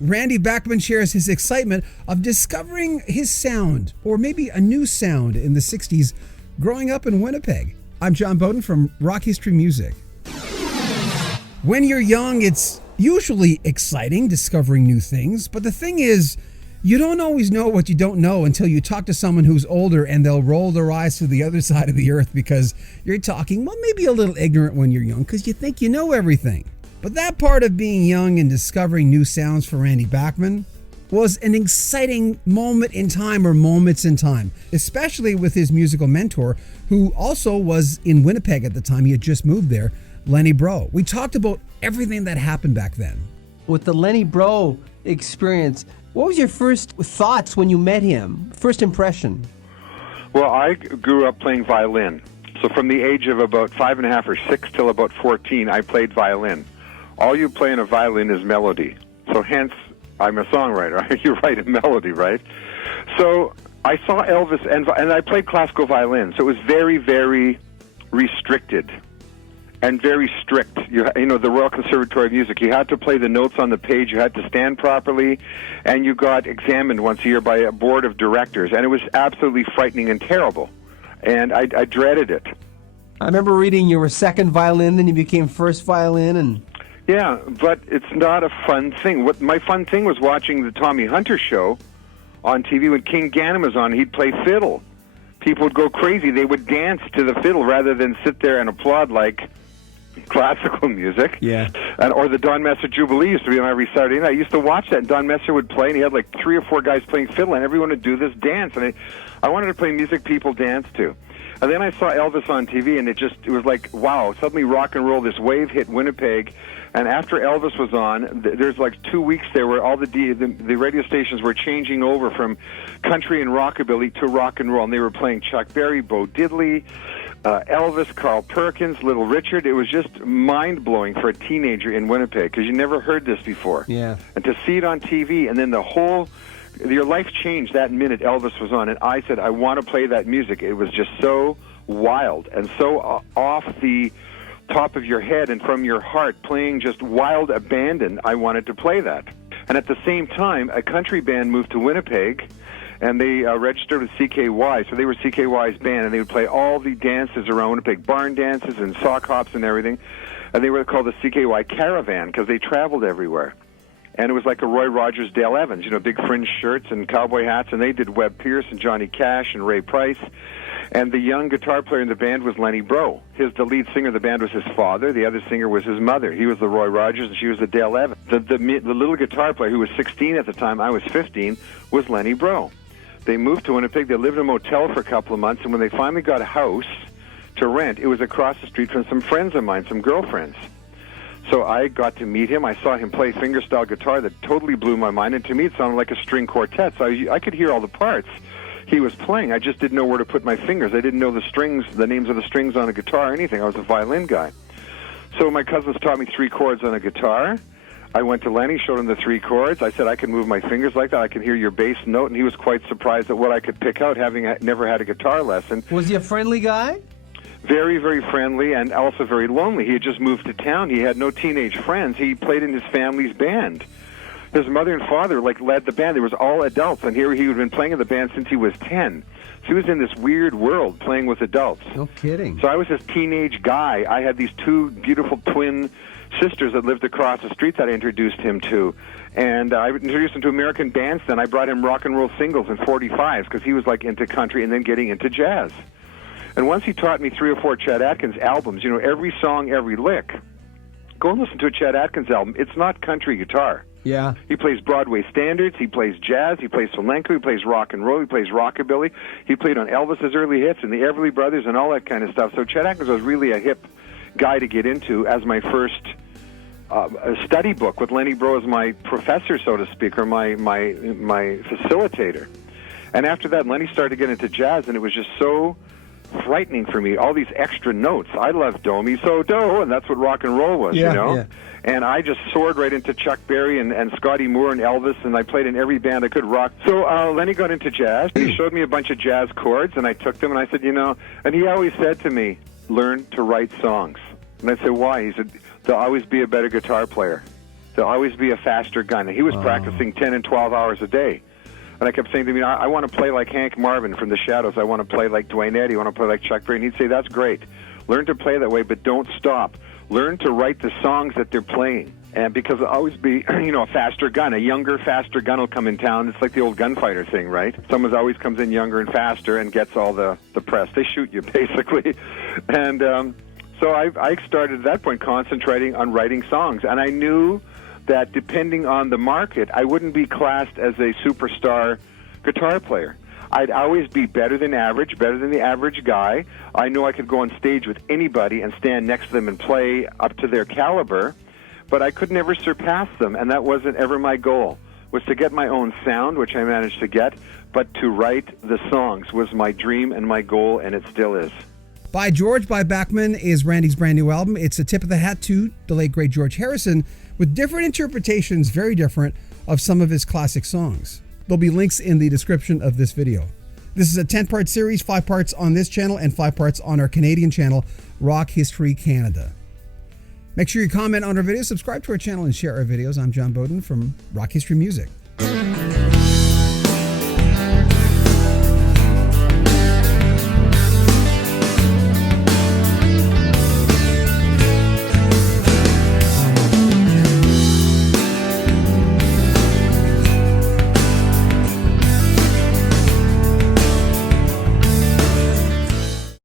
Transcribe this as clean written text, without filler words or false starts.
Randy Bachman shares his excitement of discovering his sound, or maybe a new sound in the 60s, growing up in Winnipeg. I'm John Beaudin from Rock History Music. When you're young, it's usually exciting discovering new things, but the thing is, you don't always know what you don't know until you talk to someone who's older and they'll roll their eyes to the other side of the earth because you're talking, well, maybe a little ignorant when you're young because you think you know everything. But that part of being young and discovering new sounds for Randy Bachman was an exciting moment in time, or moments in time, especially with his musical mentor, who also was in Winnipeg at the time. He had just moved there, Lenny Breau. We talked about everything that happened back then. With the Lenny Breau experience, what was your first thoughts when you met him? First impression? Well, I grew up playing violin. So from the age of about 5.5 or 6 till about 14, I played violin. All you play in a violin is melody. So hence, I'm a songwriter. You write a melody, right? So I saw Elvis, and I played classical violin. So it was very, very restricted and very strict. You know, the Royal Conservatory of Music, you had to play the notes on the page, you had to stand properly, and you got examined once a year by a board of directors. And it was absolutely frightening and terrible. And I dreaded it. I remember reading you were second violin, then you became first violin, and... Yeah, but it's not a fun thing. What my fun thing was watching the Tommy Hunter show on TV. When King Gannon was on, he'd play fiddle. People would go crazy. They would dance to the fiddle rather than sit there and applaud like classical music. Yeah. Or the Don Messer Jubilee used to be on every Saturday night. I used to watch that, and Don Messer would play, and he had like 3 or 4 guys playing fiddle, and everyone would do this dance. And I wanted to play music people dance to. And then I saw Elvis on TV, and it was like, wow, suddenly rock and roll, this wave hit Winnipeg. And after Elvis was on, there's like 2 weeks there where all the radio stations were changing over from country and rockabilly to rock and roll. And they were playing Chuck Berry, Bo Diddley, Elvis, Carl Perkins, Little Richard. It was just mind-blowing for a teenager in Winnipeg because you never heard this before. Yeah. And to see it on TV, and then your life changed that minute Elvis was on. And I said, I want to play that music. It was just so wild and so off the top of your head and from your heart, playing just wild abandon. I wanted to play that. And at the same time, a country band moved to Winnipeg, and they registered with CKY. So they were CKY's band, and they would play all the dances around Winnipeg, barn dances and sock hops and everything. And they were called the CKY Caravan because they traveled everywhere. And it was like a Roy Rogers, Dale Evans, big fringe shirts and cowboy hats. And they did Webb Pierce and Johnny Cash and Ray Price. And the young guitar player in the band was Lenny Breau. The lead singer of the band was his father. The other singer was his mother. He was the Roy Rogers, and she was the Dale Evans. The little guitar player, who was 16 at the time, I was 15, was Lenny Breau. They moved to Winnipeg. They lived in a motel for a couple of months, and when they finally got a house to rent, it was across the street from some friends of mine, some girlfriends. So I got to meet him. I saw him play fingerstyle guitar that totally blew my mind, and to me it sounded like a string quartet. So I could hear all the parts he was playing. I just didn't know where to put my fingers. I didn't know the strings, the names of the strings on a guitar or anything. I was a violin guy. So my cousins taught me 3 chords on a guitar. I went to Lenny, showed him the 3 chords. I said, I can move my fingers like that. I can hear your bass note. And he was quite surprised at what I could pick out, having never had a guitar lesson. Was he a friendly guy? Very, very friendly, and also very lonely. He had just moved to town. He had no teenage friends. He played in his family's band. His mother and father led the band. They was all adults, and here he had been playing in the band since he was 10. So he was in this weird world playing with adults. No kidding. So I was this teenage guy. I had these 2 beautiful twin sisters that lived across the street that I introduced him to. And I introduced him to American Bandstand. I brought him rock and roll singles and 45s because he was into country and then getting into jazz. And once he taught me 3 or 4 Chet Atkins albums, every song, every lick. Go and listen to a Chet Atkins album. It's not country guitar. Yeah. He plays Broadway standards, he plays jazz, he plays flamenco, he plays rock and roll, he plays rockabilly. He played on Elvis's early hits and the Everly Brothers and all that kind of stuff. So Chet Atkins was really a hip guy to get into as my first study book, with Lenny Breau as my professor, so to speak, or my facilitator. And after that, Lenny started to get into jazz, and it was just so frightening for me, all these extra notes. I love do, mi, so, do, and that's what rock and roll was, Yeah. And I just soared right into Chuck Berry and Scotty Moore and Elvis, and I played in every band I could rock. So Lenny got into jazz. He showed me a bunch of jazz chords, and I took them, and I said, and he always said to me, learn to write songs. And I said, why? He said, there'll always be a better guitar player There'll always be a faster gun. And he was practicing 10 and 12 hours a day. And I kept saying to him, I want to play like Hank Marvin from the Shadows. I want to play like Duane Eddy. I want to play like Chuck Berry. And he'd say, that's great. Learn to play that way, but don't stop. Learn to write the songs that they're playing. And because there'll always be, a faster gun. A younger, faster gun will come in town. It's like the old gunfighter thing, right? Someone always comes in younger and faster and gets all the press. They shoot you, basically. And so I started at that point concentrating on writing songs. And I knew that depending on the market, I wouldn't be classed as a superstar guitar player. I'd always be better than average, better than the average guy. I knew I could go on stage with anybody and stand next to them and play up to their caliber, but I could never surpass them, and that wasn't ever my goal, was to get my own sound, which I managed to get, but to write the songs was my dream and my goal, and it still is. By George By Bachman is Randy's brand new album. It's a tip of the hat to the late, great George Harrison, with different interpretations, very different, of some of his classic songs. There'll be links in the description of this video. This is a 10-part series, 5 parts on this channel and 5 parts on our Canadian channel, Rock History Canada. Make sure you comment on our videos, subscribe to our channel, and share our videos. I'm John Beaudin from Rock History Music.